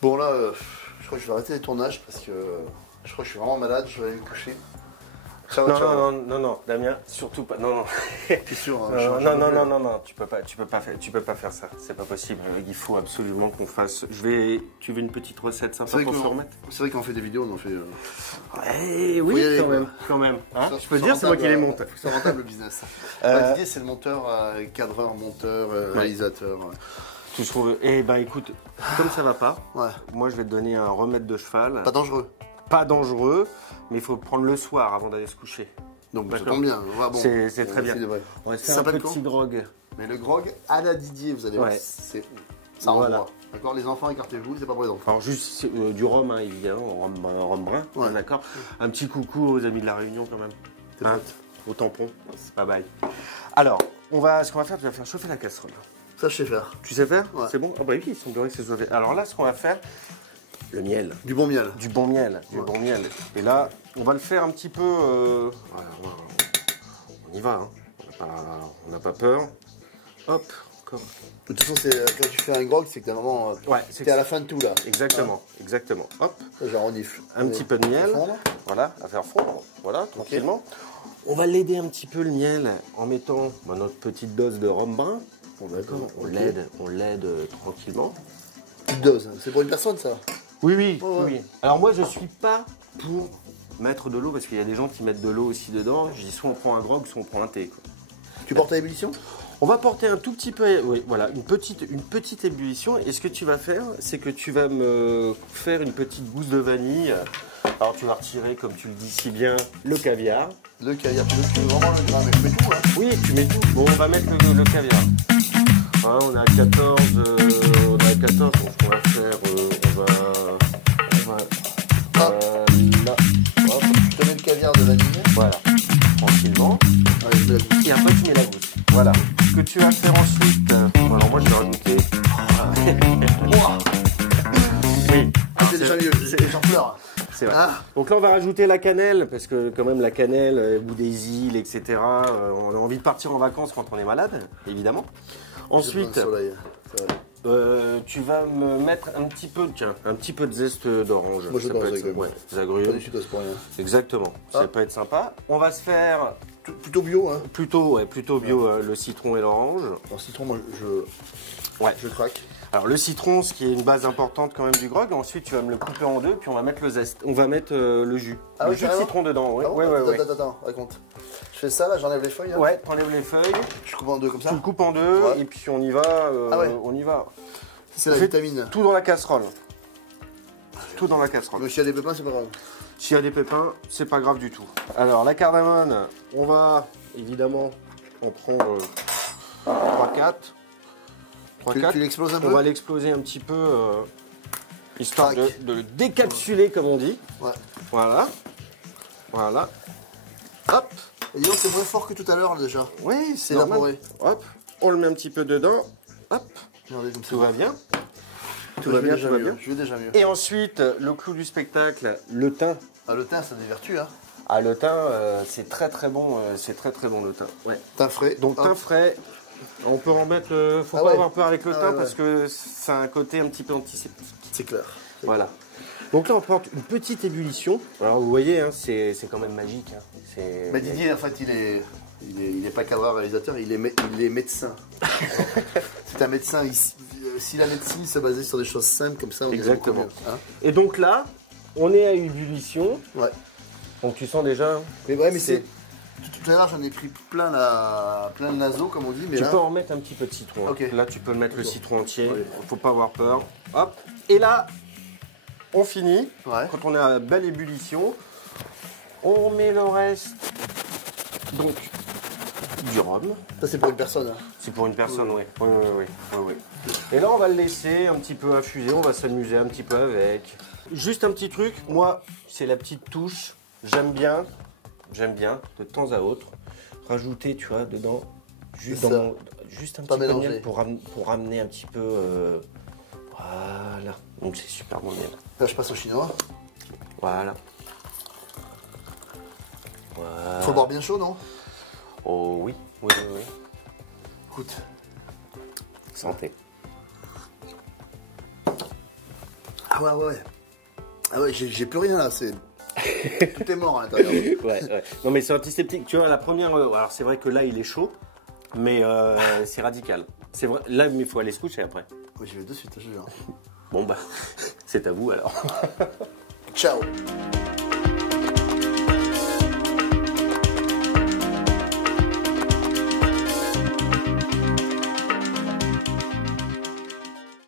Bon là, je crois que je vais arrêter les tournages parce que je crois que je suis vraiment malade, je vais aller me coucher. Ciao, Non, ciao. non, non, non, non, Damien, surtout pas. Non, non. T'es sûr hein, Non, tu peux pas faire ça. C'est pas possible. Il faut absolument qu'on fasse. Tu veux une petite recette sympa pour se remettre? C'est vrai qu'on fait des vidéos, on en fait. Ouais, oui, aller, quand même. Hein, Ça, je peux dire, c'est moi qui les monte. C'est rentable le business. Didier, c'est le monteur, cadreur, monteur, réalisateur. Tu trouves? Eh ben, écoute, comme ça va pas, Ouais. moi je vais te donner un remède de cheval. Pas dangereux. Pas dangereux, mais il faut le prendre le soir avant d'aller se coucher. Donc ça tombe bien. Ouais, bon, c'est très bien. On va faire un petit grog. Mais le grog à la Didier, vous allez voir, ça renvoie. D'accord, les enfants, écartez-vous, c'est pas pour les enfants. Alors juste du rhum, hein, évidemment, rhum brun, ouais. D'accord. Un petit coucou aux amis de la Réunion quand même. Hein, au tampon, bye bye. Alors, ce qu'on va faire, tu vas faire chauffer la casserole. Ça, je sais faire. Tu sais faire? Ouais. C'est bon? Ah bah oui, il semblerait que c'est chauffé. Alors là, ce qu'on va faire, le miel. Du bon miel. Du bon miel, du bon miel. Et là, on va le faire un petit peu... on y va, hein. On n'a pas peur. Hop, encore. De toute façon, quand tu fais un grog, c'est que t'es vraiment... t'es à la fin de tout, là. Exactement, exactement. Hop. Là, j'en renifle. Un petit peu de miel. Voilà, à faire fondre. Voilà, tranquillement. On va l'aider un petit peu, le miel, en mettant notre petite dose de rhum brun. Bon, d'accord, on l'aide tranquillement. Une dose, c'est pour une personne, ça? Oui, oui, oui. Alors moi, je suis pas pour mettre de l'eau, parce qu'il y a des gens qui mettent de l'eau aussi dedans. Je dis soit on prend un grog, soit on prend un thé, quoi. Tu portes à ébullition? On va porter un tout petit peu, oui, voilà, une petite ébullition. Et ce que tu vas faire, c'est que tu vas me faire une petite gousse de vanille. Alors tu vas retirer, comme tu le dis si bien, le caviar. Le caviar, tu veux vraiment le grain, mais tu mets tout, hein? Oui, tu mets tout. Bon, on va mettre le caviar. Hein, on est à 14, donc ce qu'on va faire, là, hop, je te mets le caviar de vanille. Voilà, tranquillement. Allez, je mets la gousse. Et après tu mets la gousse. Voilà. Ce que tu vas faire ensuite, alors moi je vais rajouter... Oui. C'est déjà mieux, j'en pleure. C'est vrai. Donc là on va rajouter la cannelle, parce que quand même la cannelle, bout des îles, etc. On a envie de partir en vacances quand on est malade, évidemment. Ensuite, tu vas me mettre un petit peu de zeste d'orange. Moi je pense des agrumes. Exactement. Ça peut être sympa. On va se faire plutôt bio, hein. Plutôt bio, le citron et l'orange. Alors citron, moi je craque. Alors le citron, ce qui est une base importante quand même du grog. Ensuite, tu vas me le couper en deux, puis on va mettre le zeste. On va mettre le jus. Le jus de citron dedans. Oui, Attends, raconte. Je fais ça là, j'enlève les feuilles. Là. Ouais, t'enlèves les feuilles. Je coupe en deux comme ça. Tu le coupes en deux et puis on y va. On y va. C'est la vitamine. Tout dans la casserole. Tout dans la casserole. Mais s'il y a des pépins, c'est pas grave. S'il y a des pépins, c'est pas grave du tout. Alors la cardamone, on va évidemment en prendre 3-4. Tu l'exploses un peu? On va l'exploser un petit peu, histoire de le décapsuler comme on dit. Ouais. Voilà. Voilà. Hop. Et disons, c'est moins fort que tout à l'heure déjà. Oui, c'est élaboré. Hop. On le met un petit peu dedans. Hop. Regardez, tout va bien. Tout va bien, tout va bien. Je vais déjà mieux. Et ensuite, le clou du spectacle, le thym. Ah, le thym, ça a des vertus, hein. Ah, le thym, c'est très très bon. C'est très très bon le thym. Ouais. Thym frais. Donc thym frais. On peut en mettre. Faut pas avoir peur avec le thym parce que ça a un côté un petit peu antiseptique. C'est clair. Voilà. Donc là, on porte une petite ébullition. Alors vous voyez, hein, c'est quand même magique. Hein. Mais Didier, en fait, il est pas cadreur réalisateur, il est médecin. C'est un médecin. Si la médecine se basait sur des choses simples comme ça, on exactement. Mieux, hein. Et donc là, on est à ébullition. Ouais. Donc tu sens déjà. Mais ouais, mais c'est. Tout à l'heure, j'en ai pris plein le naseau, comme on dit. Mais tu là... peux en mettre un petit peu de citron. Hein. Okay. Là, tu peux mettre le citron entier. Faut pas avoir peur. Hop. Et là, on finit. Ouais. Quand on est à belle ébullition, on met le reste. Donc, du rhum. Ça, c'est pour une personne. Hein. C'est pour une personne, oui. Oui. Et là, on va le laisser un petit peu infuser. On va s'amuser un petit peu avec. Juste un petit truc. Moi, c'est la petite touche. J'aime bien, de temps à autre, rajouter, tu vois, dedans, juste un petit peu de miel pour ramener un petit peu... voilà. Donc, c'est super bon miel. Là, je passe au chinois. Voilà. Faut le boire bien chaud, non? Oh oui. Écoute. Santé. Ah ouais. Ah ouais, j'ai plus rien là, c'est... Tout est mort à l'intérieur. Ouais. Non mais c'est antiseptique. Tu vois, la première... alors c'est vrai que là, il est chaud, mais c'est radical. C'est vrai. Là, il faut aller se coucher après. Oui, j'y vais de suite, je jure. Bon bah, c'est à vous alors. Ciao.